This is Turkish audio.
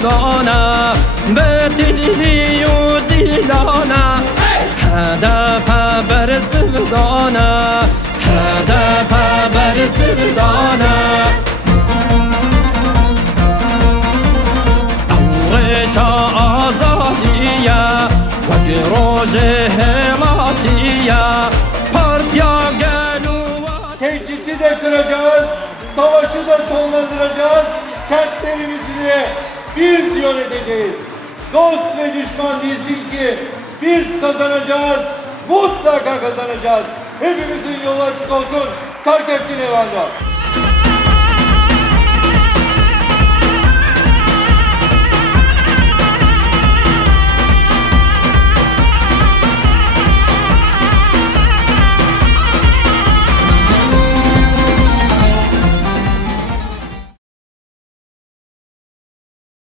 sevdana به دلی و دیلانه هدف بر sevdana هدف بر sevdana اوریچا آزادیه و گروژ helatiye partiya geluva Tecridi de kıracağız, savaşı da sonlandıracağız, kentlerimizi de biz yöneteceğiz. Dost ve düşman bilsin ki biz kazanacağız, mutlaka kazanacağız. Hepimizin yolu açık olsun. Sarkettin Evanda.